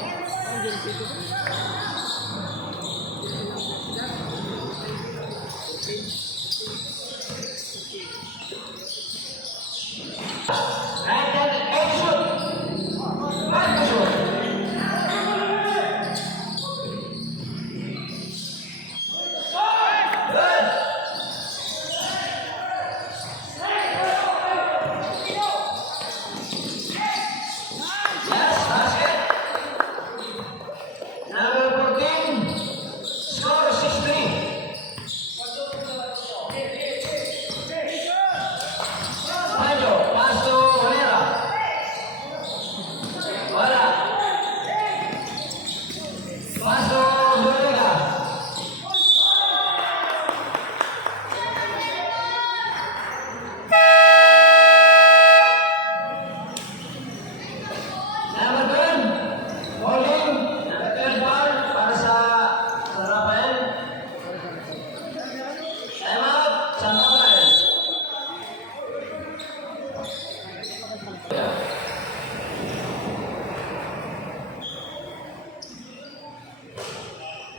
9.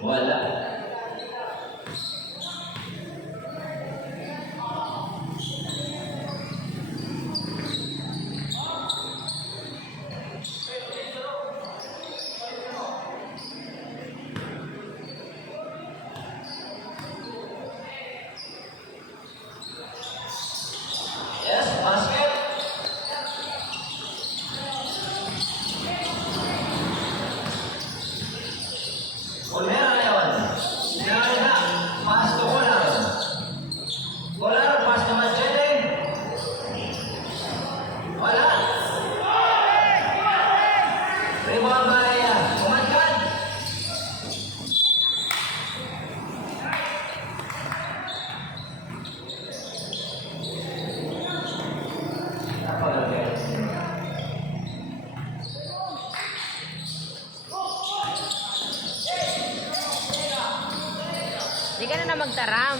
Wala. Yes, basket. Olera lewat. Olera pas ke bola. Bola pas ke masjid. Bola. Rebound Malaya. Komandan. Apa lagi? Hindi ka na magtaram.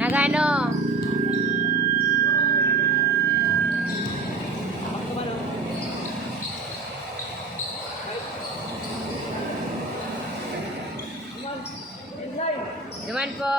Nagano? Duman po.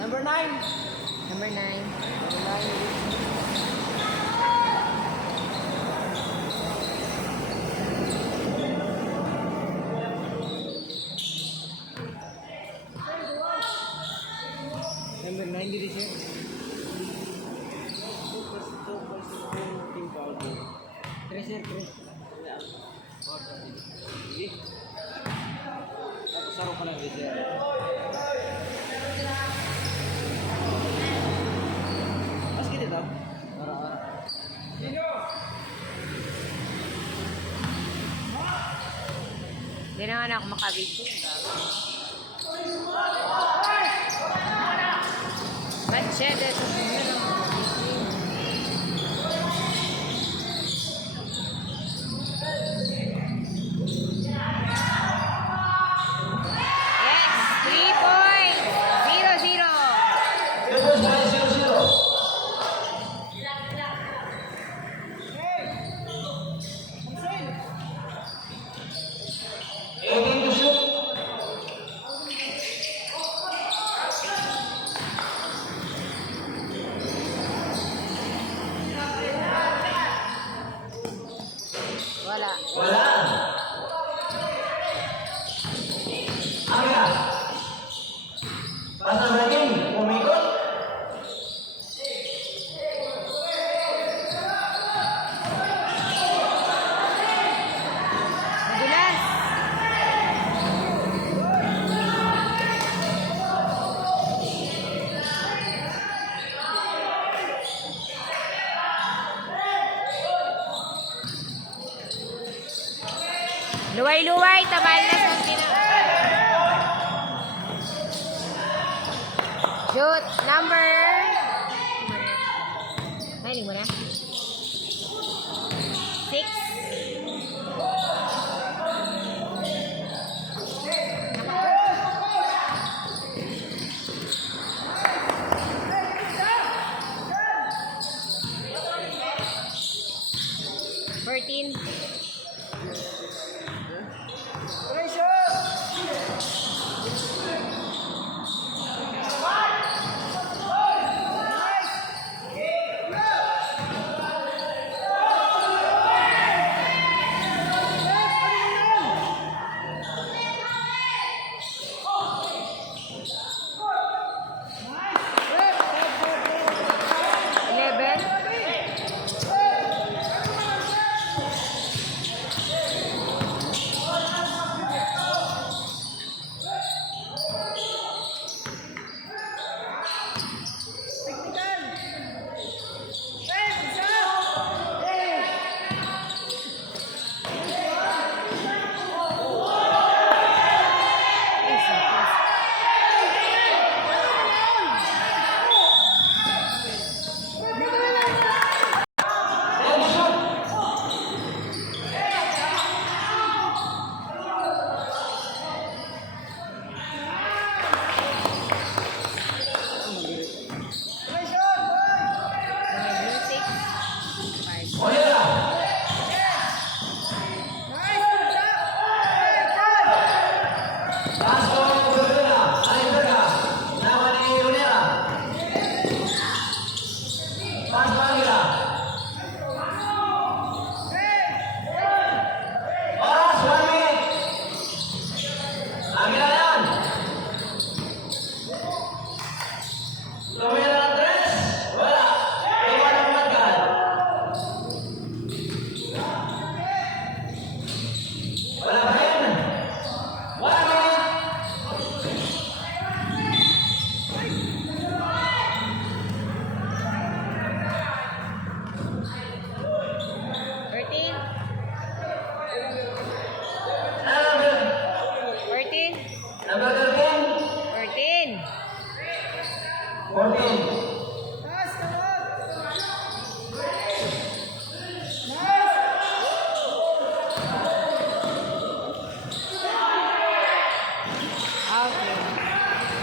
Number 9. Number 9. Number 9 dito siya. Tres, sir, tres. Sige. Tapos saro pa lang dito. Mas gini daw. Ara-ara. Hindi naman ako makabito. Machete sa primero. Yes, 3 points. 0-0. Terus main 0-0. Aiming to shoot. Wala. Wala. Amira. Pasa breaking. Umikot. Madulas. Luway-luway, tabal na sa Shoot, number. Ay, mo na. 6. Fourteen.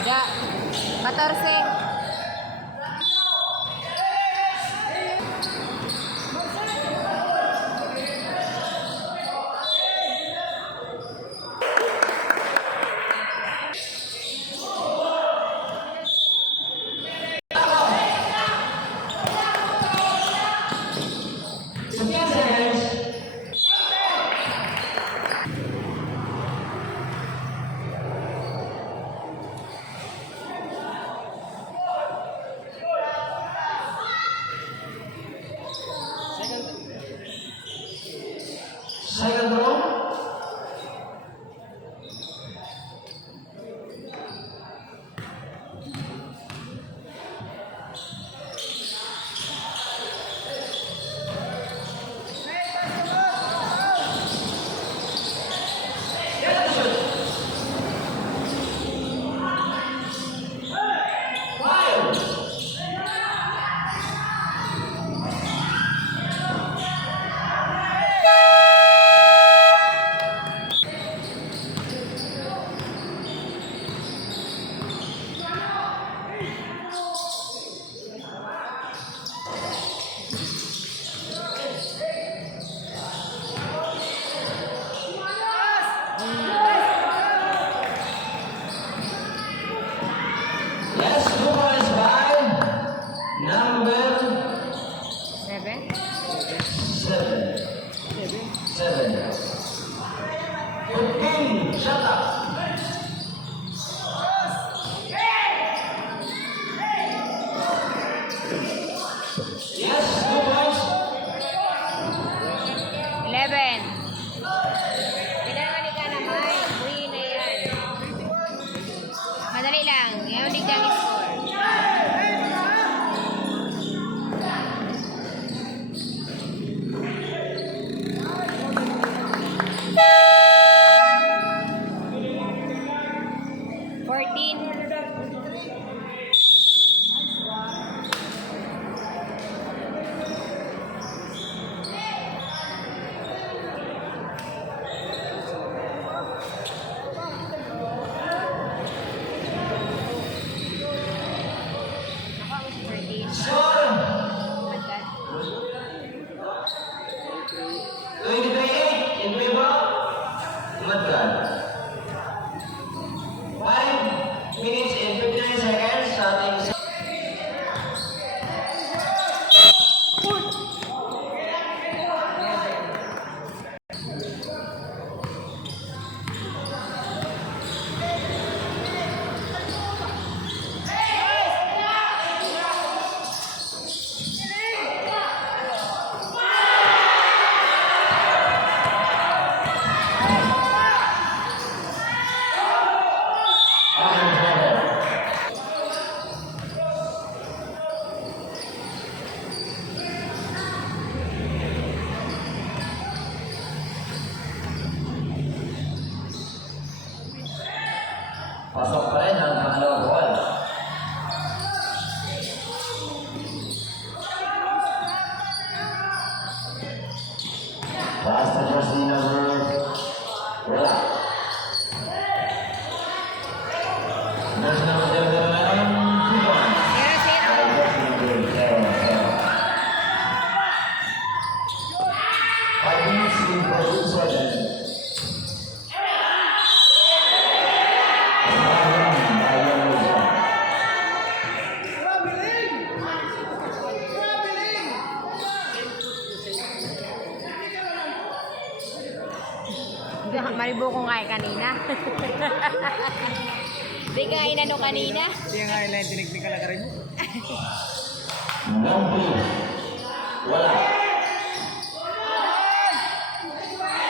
Ya, 14. Second row. 15, shut up. Yes, 2 points. 11. Pinamali ka naman. Uy na yan. Madali lang. Ngayon din kang score. Fourteen. Ako, 13. Score. Magkat. 23-8 in favor. Madras. 5 minutes and 59 seconds starting. Pasok pa rin ang pangalawang ball. Pass to jersey number. Wala. Jersey number 009, 2 points. 0-0. Jersey number 0-0. 5 minutes and 14 seconds. Maribo ko nga kanina. Di ka inano kanina. Hindi nga yung line tinig ka lang rin. Number. Wala.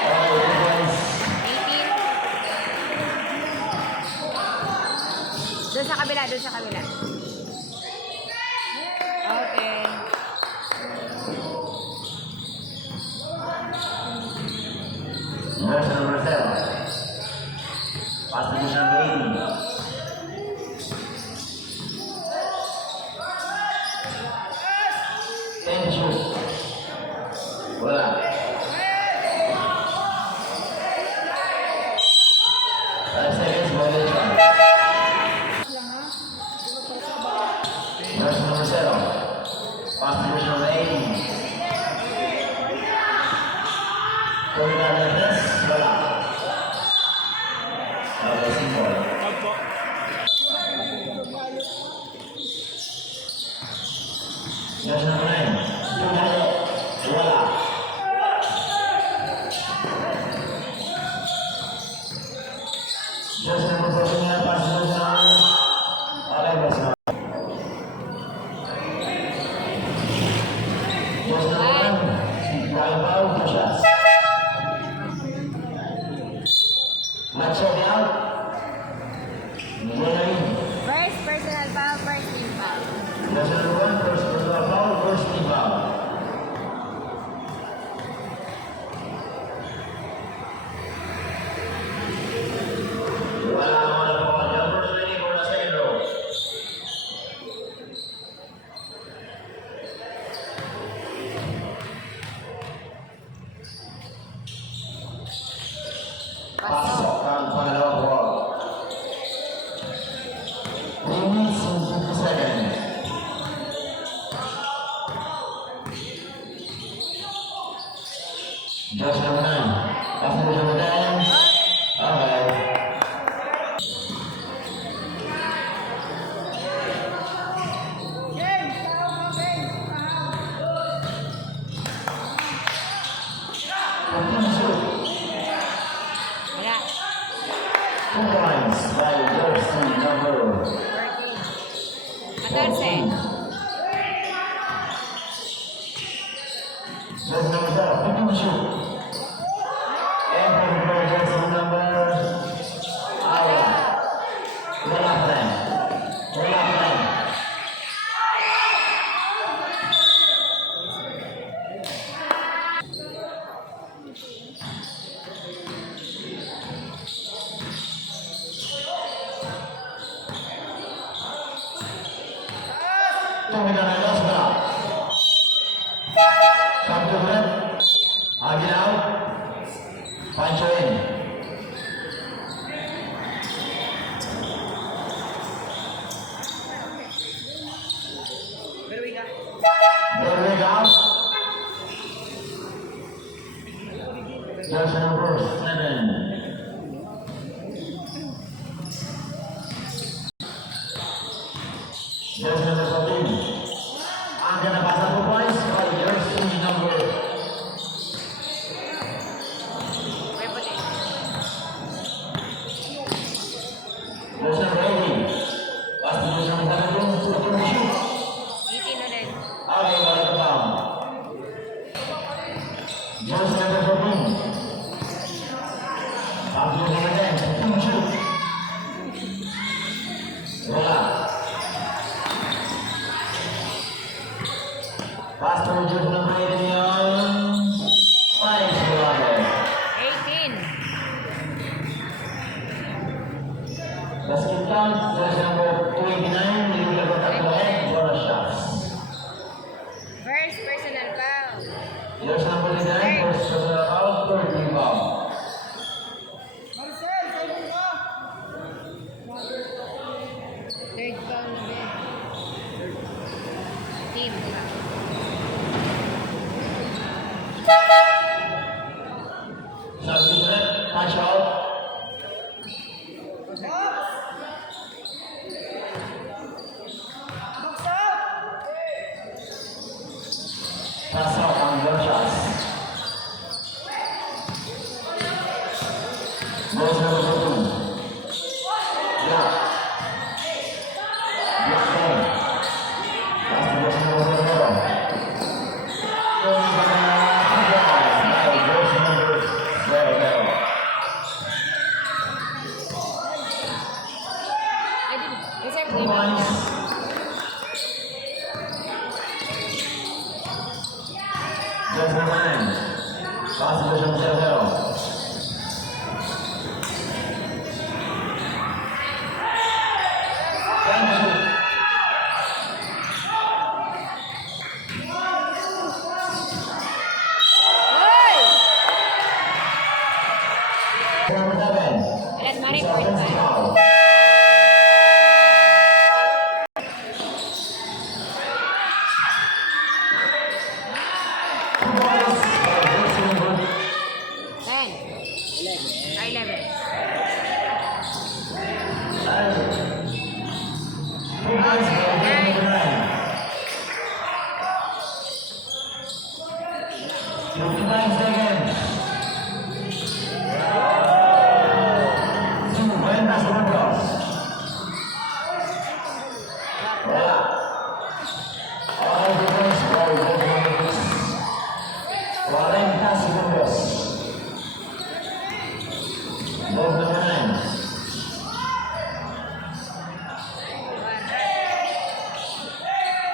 Oh, 2 points. 18. Doon sa kabila, doon sa kabila. Okay. Jersey number 0. Pass to jersey number 80. 10 shoot. Wala. Five seconds, violation. Jersey number 0. Pass to jersey number 80. Going down the press, wala. Okay, simple. Opo. Jersey number 9. Wala. Jersey number 14, pass to jersey number. Okay, boss. Jersey number 1. Ball, 2 shots. Match out. Yellow. First personal foul, first team foul. Jersey number 1, first personal foul, first team foul. Wala naman ang ball. Number 20 for the second row. Pasok ang pangalawang ball. 3 minutes and 50 seconds. Jersey number 9. Pass to jersey number 10. Okay. Continue shoot. Wala. by jersey number 14. jersey number 0, 15 shoot. And for jersey number Awa. Wala pa rin. Wala pa rin. Terminal dos bola. Satu bulan. Agin out. Pancho in. Berwiga. Berwig out. Jersey number 7. Jersey number 14. Ang ganapasan po points by jersey number jersey number 18. Pasti jersey number 7 untuk shoot. 18 ulit. Okay, balik ke bawah. Jersey number 14. Pasti jersey number 10 untuk shoot. Bola. Pas menuju nomor ini paling sebelah. 18. Basket count jersey number 29 dibeli kotak oleh bonus shots. First personal foul. Jersey number 29 first personal foul, third rebound. Third foul ulit. Team foul. Satu menit, punch out. Pass out on bonus shots. Jersey number 14. Yeah. Block ball. Pass to jersey number 0. Jersey number 0. Reserve 2 team. points. Jersey number 9. Pass to jersey number 0. Hoy! Number 7. Ilan Mari? It's offensive 45. foul. Two points by jersey number 10. 11. Two points by jersey number 9. 59 seconds. Two buenas segundos. Bola. All the points by jersey number 40 segundos. Jersey number 9.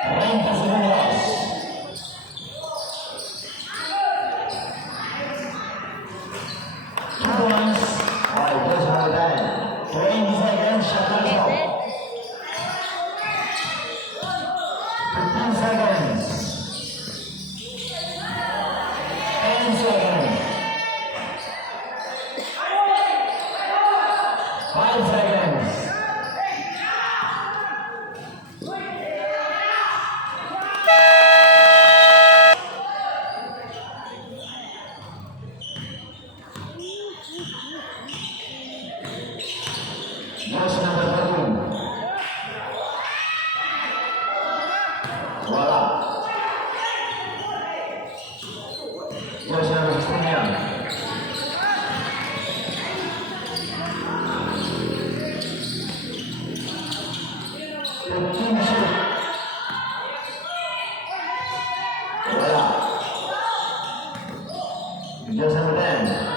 30 segundos. Two points by jersey number 10. 20 seconds, shot clock stop. 15 seconds. 10 seconds. 5 seconds. Jersey number 13. Voila. Jersey number 16. Just number 10.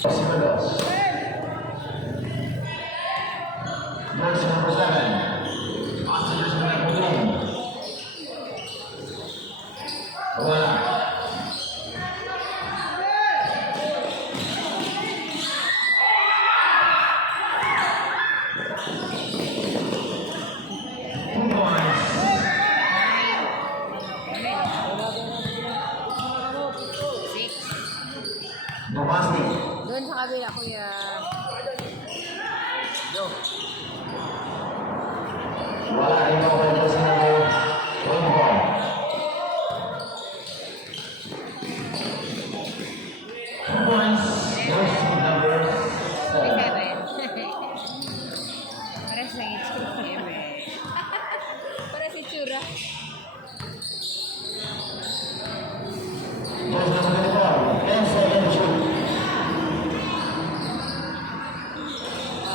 Segundos. Just number 7. Masih just number 14. Wala. Six. Domestic. Doon sa kabila, kuya. Wala rin ako kay Jose number 24. Points. Jose number 7. Seven. Para sa itsura. Seven. Para sa itsura. Jose number 24. 10 seconds shoot.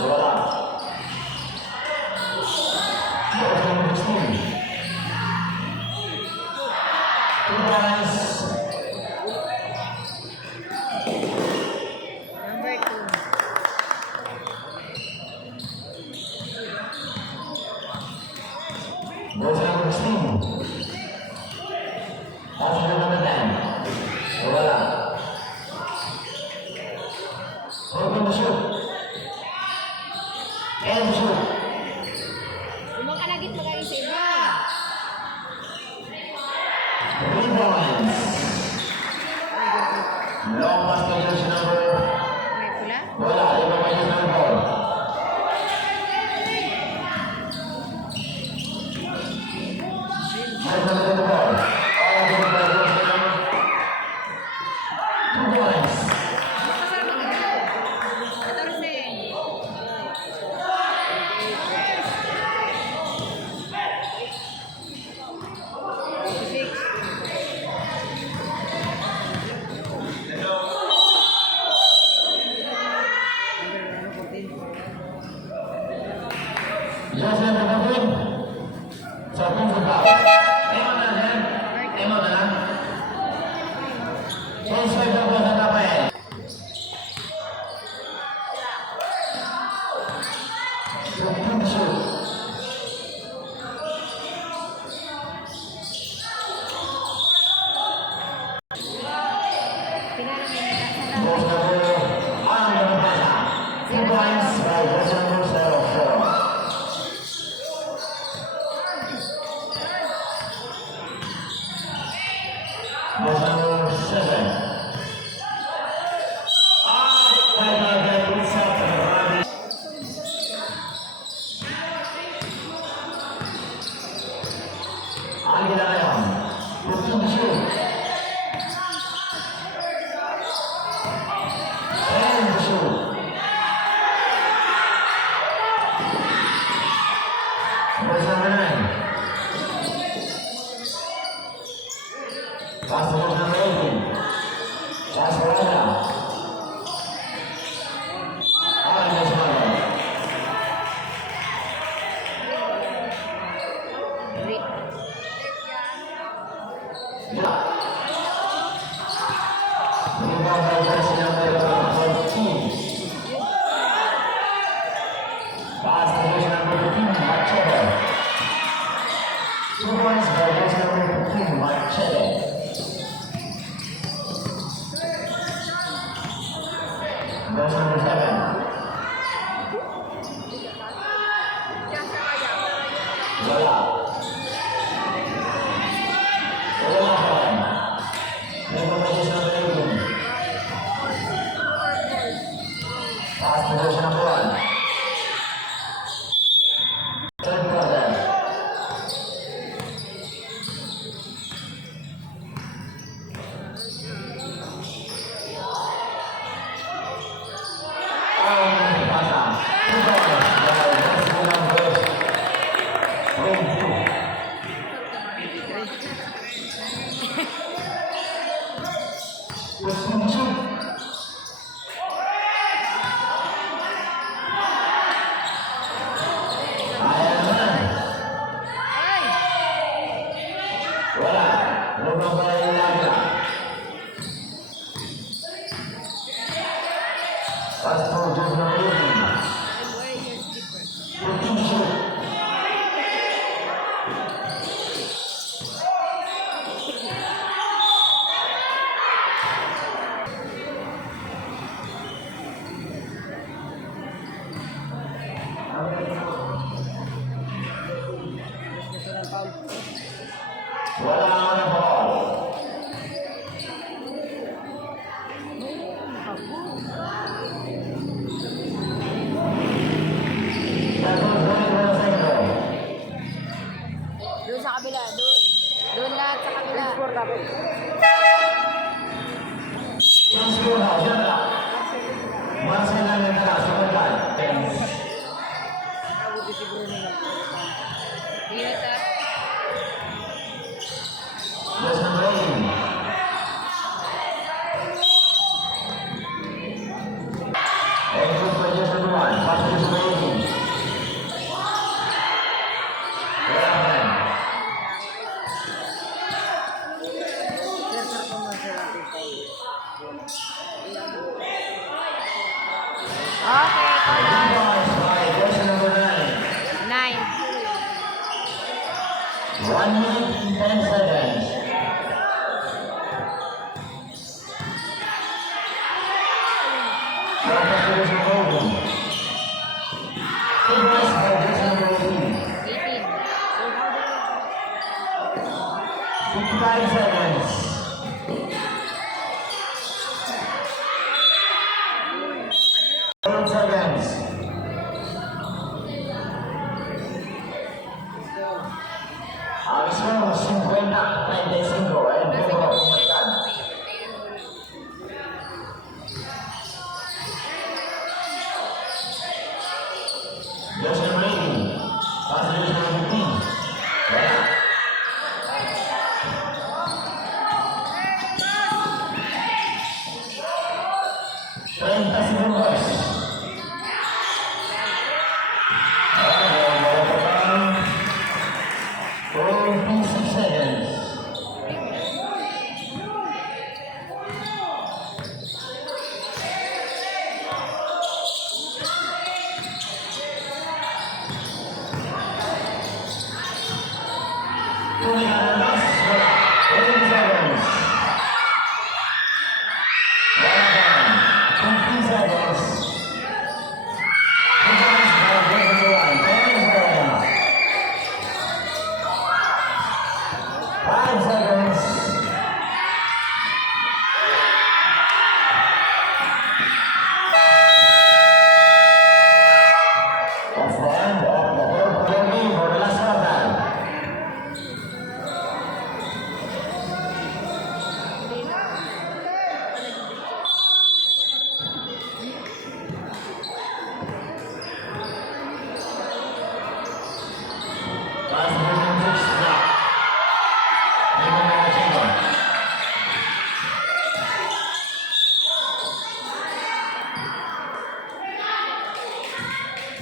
Wala. Jose number 16. 2 points. Number two. Jose number 16. Jose number 10. Wala. Open the shoot. And shoot. Lumang ka nagit magaling sa iba. 3 points. Long pass to Jose number. May pula? Wala. Iba pa Jose number 4. Jose number 24. All good by Jose number. 2 points. Makasarap ang ito. 14. Six. Jose number 14. So, kung sa tao. Emo na yan. Emo na lang. Change by Bobo sa tapay. So, shoot. Pinala mo na sa Jose number 2 points by Jose number 04. Jose number 7. Please help the Rabi. Águila León. Looking to shoot. And shoot. Jose number 9. Pass to Jose number 18. Pass to Raja. Jose number. three. Yeah. Rebound by Jose number 14. Pass to Jose number 15. Machete. 2 points by Jose number 15. Machete. Jose number 7. Wala. Wala pa rin. Rebound by Jose number 18. Pass to Jose number 1. Third quarter. number 11. Pass to jersey number 18. Looking shoot. Wala naman ang ball. Doon sa kabila, doon. Doon lahat sa kabila. Yung schoolhouse, yan na. Marcel lang yung tala, sumundan. Yes, sir. Yes, number 18. And good for just number 1. Pass to number 18. Wala pa rin. Okay, color. Boys, by jersey number 9. 9. 1 minute and 10 seconds. Short pass to jersey number 18. Good pass by jersey number 18. 18. 55 seconds. 12 seconds. Ang score 50-35 and favor of Umatkan. Just number 18. Pass to jersey number 15. Wala. Treinta segundos. Wala pa bang 46 seconds. Tuloy na ng last. Wala. 20 seconds. Wala pa. 15 seconds. Good pass by jersey number 1. 10 seconds. 5 seconds. That's the end of the third quarter for the last quarter. Pass to jersey number 6. Block. Raymond Mochingo.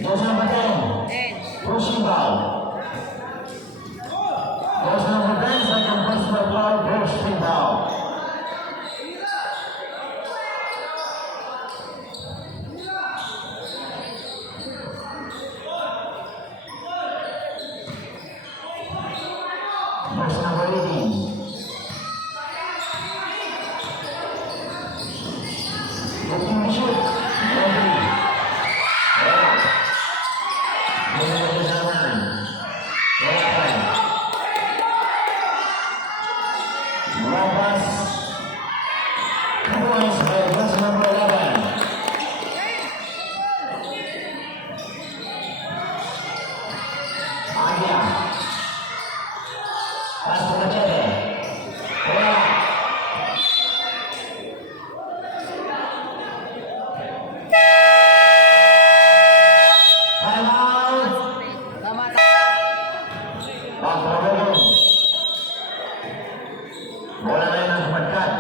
Jersey number 10. 10. Pushing foul. Jersey number 10, second personal foul, pushing foul. Jersey number 18. Looking to shoot. Ready. Wala. Jersey number 9. Wala pa rin. Long pass. 2 points by jersey number 11. Agia. Pass to Machete. Wala. Time out. Tama. Pagpapagod. Bola na yun ang Umatkan.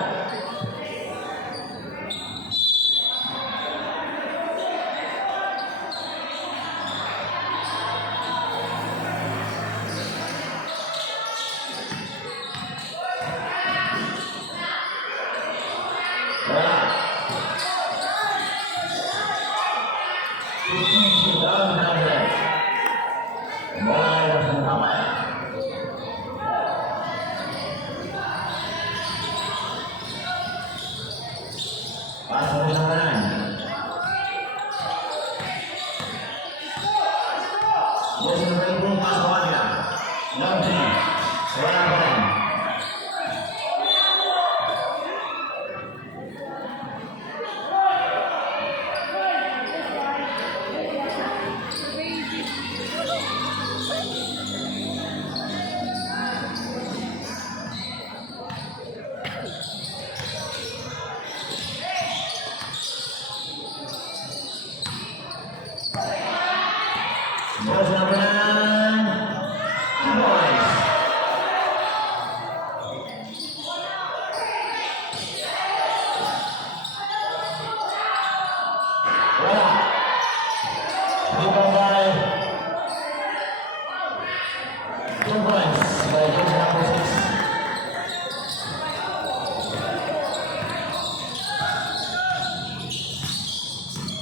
Wala pa rin. Jersey number 9, 2 points. Wala. Rebound by 2 points by jersey number 6.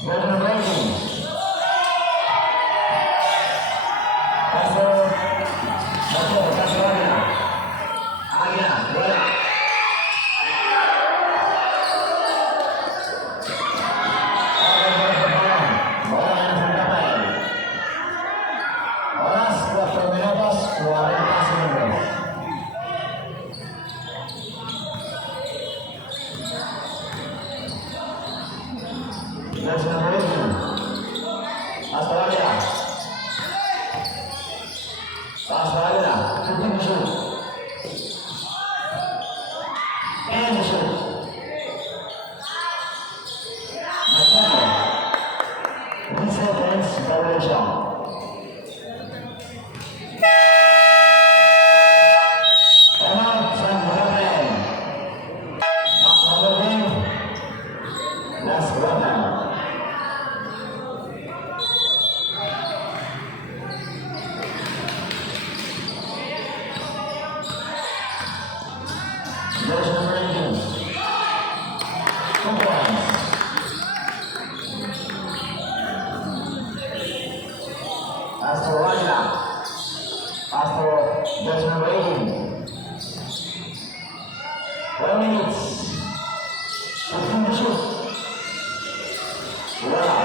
Jersey number 18. Pastor, Pastor Águila. Águila, bola. Bola en Santa Fe. Horas, 4 minutos, 40 segundos. Jersey number 18. Pastor Águila. Pastor Águila, shooting the shoot. And the shoot. Matando. 3 seconds, violation. Timeout from Mohamed. Mohamed, last quarter. Jersey number 18. 2 points. Pastor Águila. Pastor, jersey number 18. 1 minute. Shooting the shoot. Wala.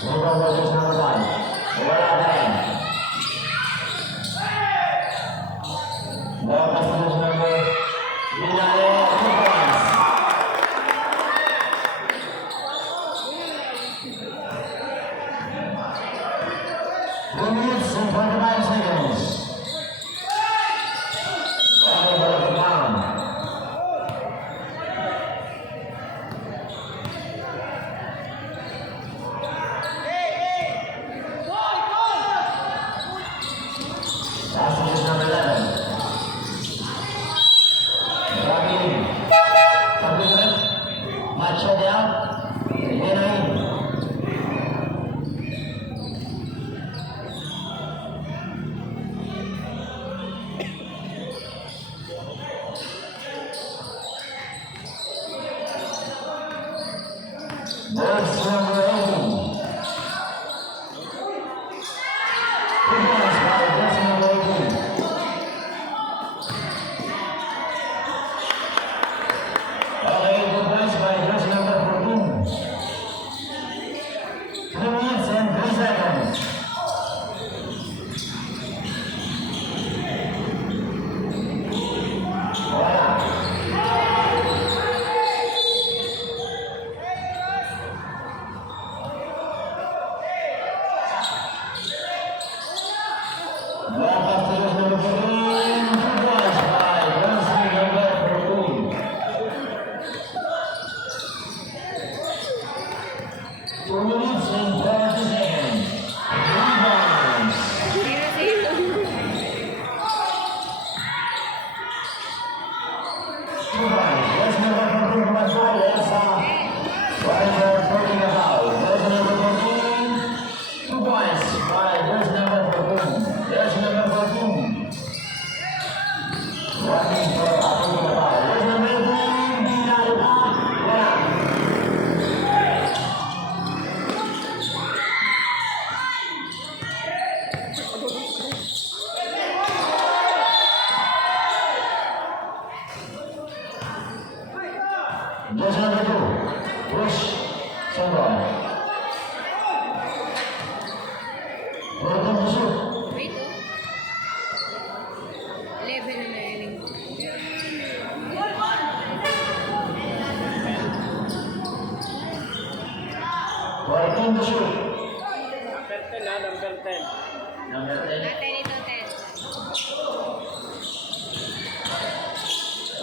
Rebound by jersey number 5. Wala pa rin. Bola para jersey number 9, 2 points. Two minutes and 25 seconds. Okay, bola for now.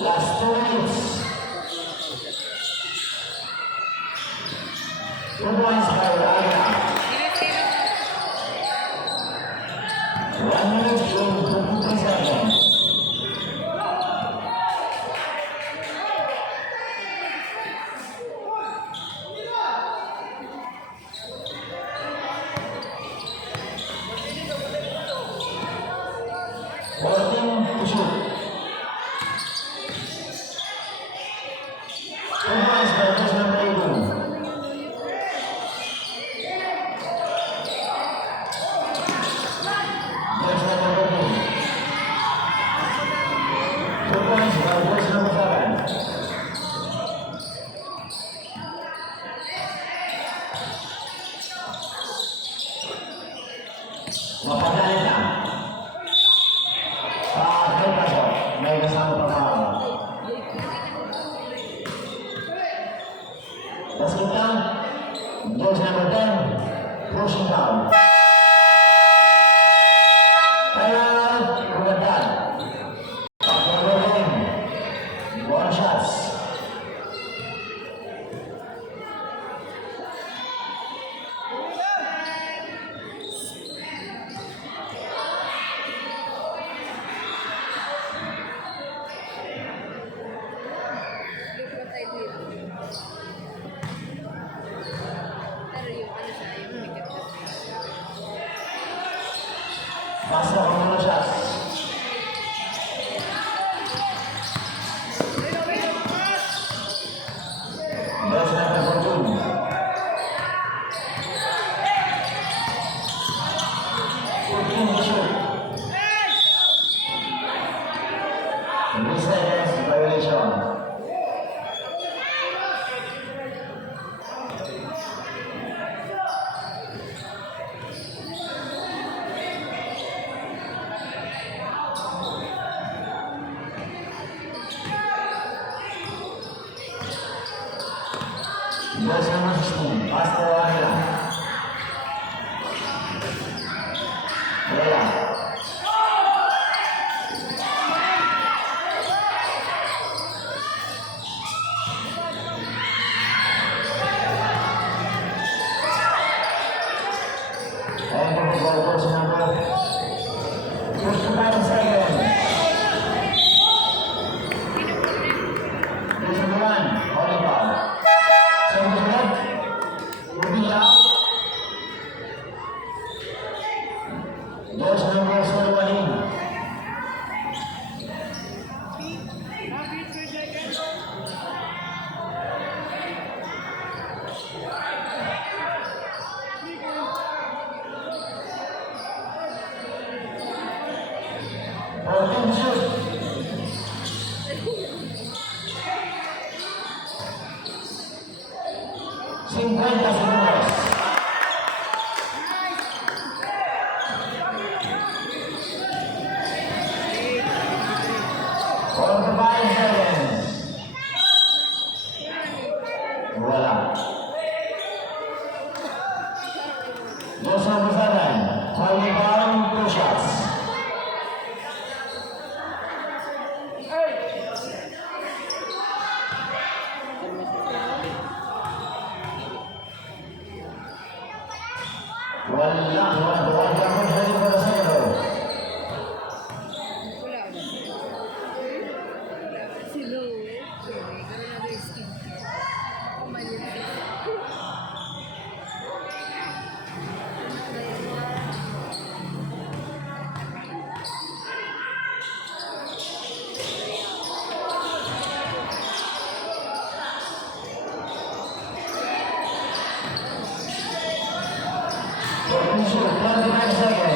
Last 2 minutes. 2 points by Raga. 1 minute and 53 seconds. Fourteen to shoot. 2 points by Coach number 18. Coach number 14. 2 points by Coach number 7. Mapagalit na. May kaso. May kasama pa tao. Basket down. Coach number 10. Pushing down. Kaya, kumagdad. Pagkaroon. 1 shots. Pero yung ano siya, yung ticket na siya. Basta kung ano shots. Coach number 14. 14 to shoot. 3 seconds violation. Coach number 16. Pastor Angela. Rela. And for coach number 55 seconds. Coach number 1. Holy foul. Second to left. Moving out. Coach number 21. Fourteen shoot. Cincuenta segundos. Forty-five seconds. Wala. Coach number 7. Holding down 2 shots. One point ready for the second row. Wala ba? Wala ba? Si Louie. Gawin na yung skin care. Umalit siya. Fourteen shoot, 29 seconds.